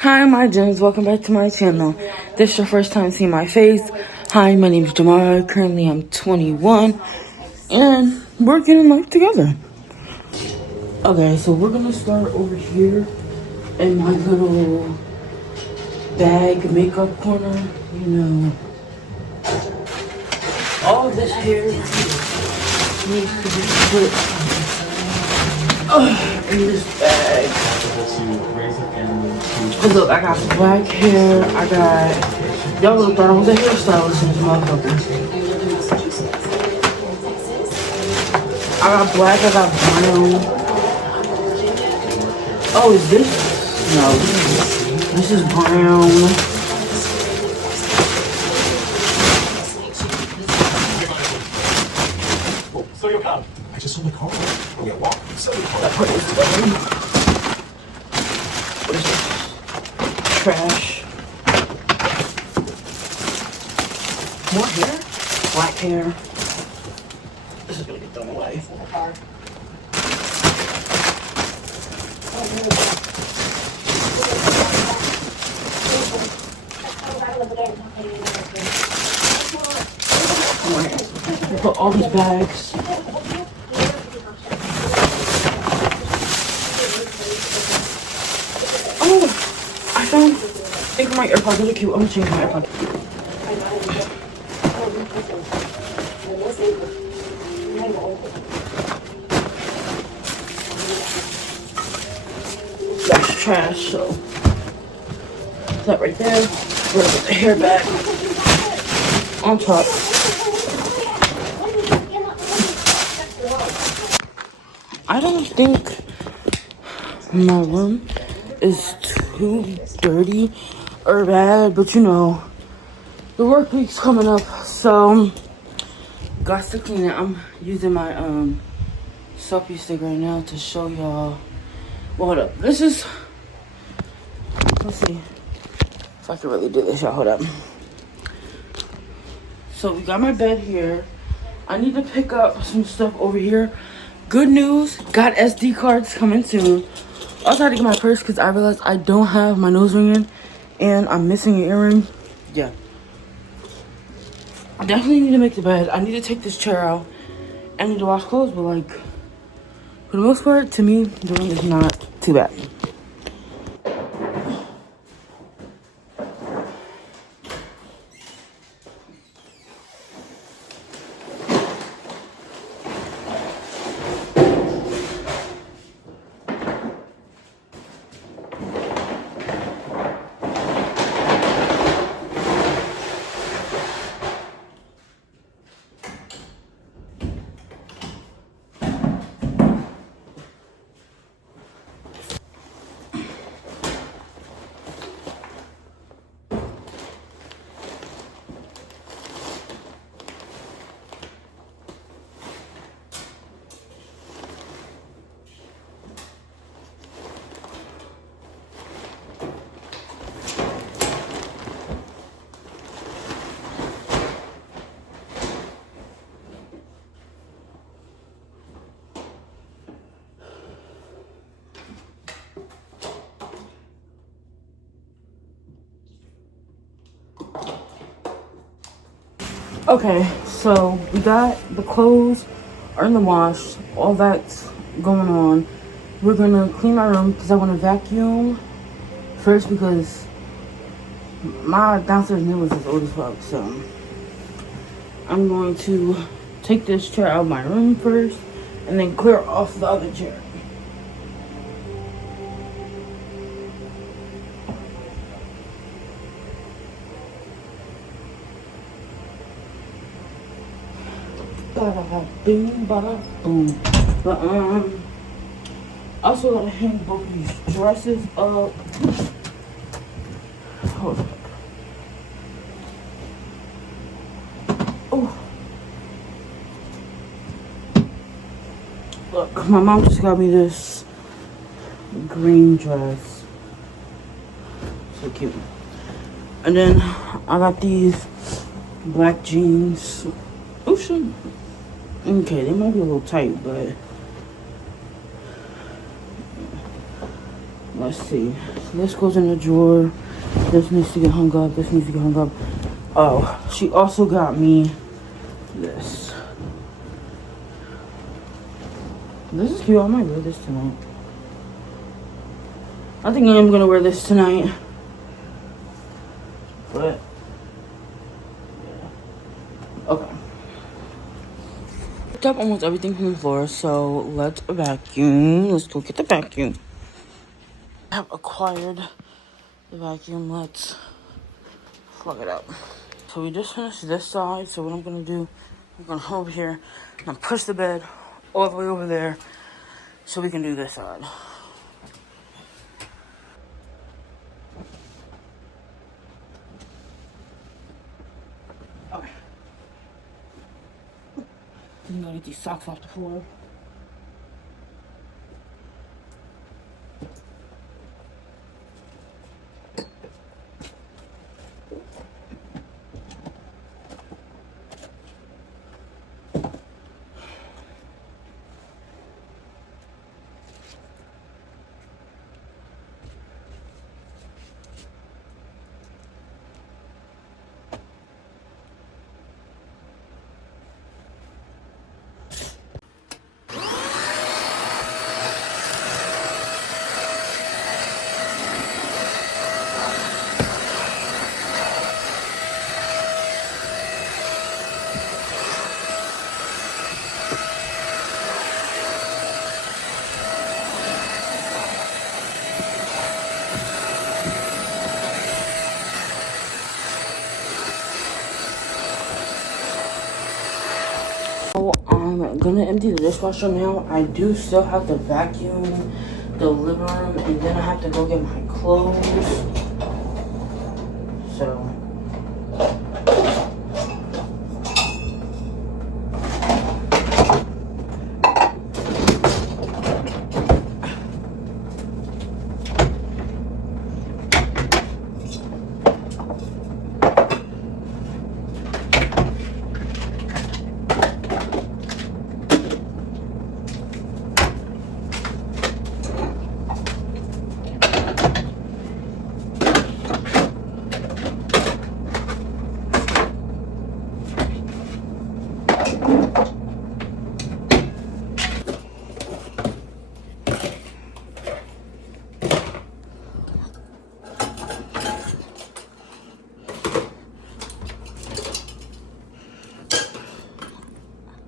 Hi, my gems. Welcome back to my channel. This is your first time seeing my face. Hi, my name is Mora. Currently, I'm 21, and we're getting life together. Okay, so we're gonna start over here in my little bag makeup corner. You know, all of this hair needs to be put in this bag. Cause look, I got black hair. I got y'all look thought I was a hairstylist in this motherfucker. I got black. I got brown. Oh, is this? No, this is brown. I just saw the car. Yeah, walk. So What is this? Trash. More hair? Black hair. This is gonna get thrown away. More hair. We'll put all these bags. Oh, I think my AirPods. Those are cute. I'm gonna change my AirPods. That's trash, so that right there. We're gonna put the hair back on top. I don't think my room is too dirty or bad, but you know, the work week's coming up, so got to clean it. I'm using my selfie stick right now to show y'all. Well, hold up. This is, let's see if I can really do this, y'all. Hold up. So we got my bed here. I need to pick up some stuff over here. Good news, got SD cards coming soon. Also had to get my purse because I realized I don't have my nose ring in and I'm missing an earring. Yeah. I definitely need to make the bed. I need to take this chair out. I need to wash clothes, but like, for the most part, to me, the room is not too bad. Okay, so we got the clothes are in the wash, all that's going on. We're gonna clean my room because I want to vacuum first because my downstairs neighbors is old as fuck. So I'm going to take this chair out of my room first and then clear off the other chair. Bada boom, bada boom. But also gotta hang both these dresses up. Hold up. Oh, look, my mom just got me this green dress. So cute. And then I got these black jeans. Oh shit. Okay, they might be a little tight, but Let's see. This goes in the drawer. This needs to get hung up. This needs to get hung up. Oh, she also got me this. This is cute. I might wear this tonight. I think I am gonna wear this tonight. But yeah. Okay. Picked up almost everything from the floor, so let's vacuum. Let's go get the vacuum. I have acquired the vacuum. Let's plug it up. So we just finished this side. So what I'm gonna do, I'm gonna come over here and push the bed all the way over there so we can do this side. Okay. I'm gonna get these socks off the floor. So I'm gonna empty the dishwasher now. I do still have to vacuum the living room, and then I have to go get my clothes. So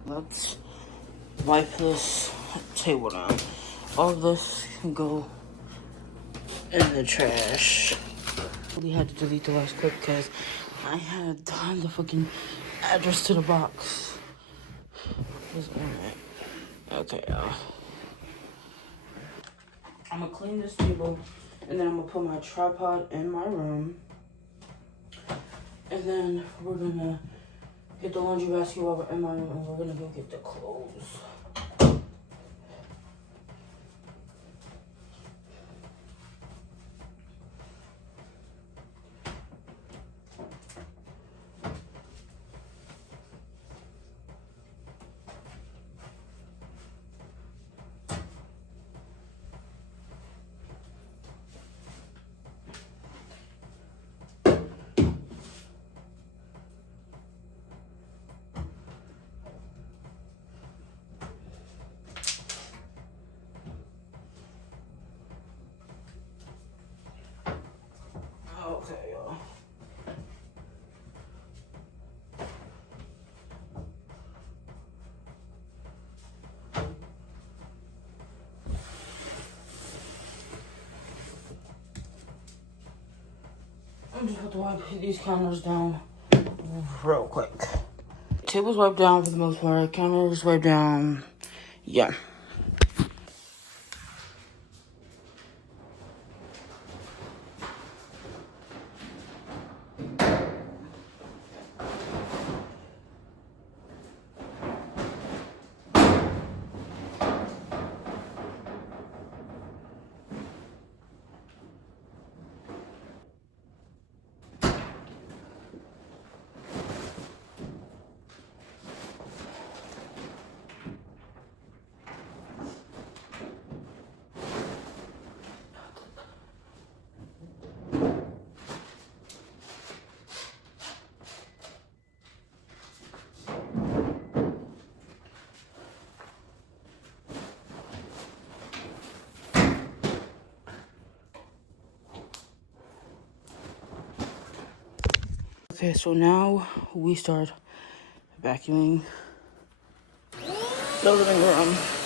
let's wipe this table down. All of this can go in the trash. We had to delete the last clip because I had done the fucking address to the box. What's on it? Okay, y'all. I'm gonna clean this table, and then I'm gonna put my tripod in my room, and then we're gonna get the laundry basket while we're in my room, and we're gonna go get the clothes. Okay, y'all. I'm just about to wipe these counters down real quick. Table's wiped down for the most part. Counters wiped down. Yeah. Okay, so now we start vacuuming the living room.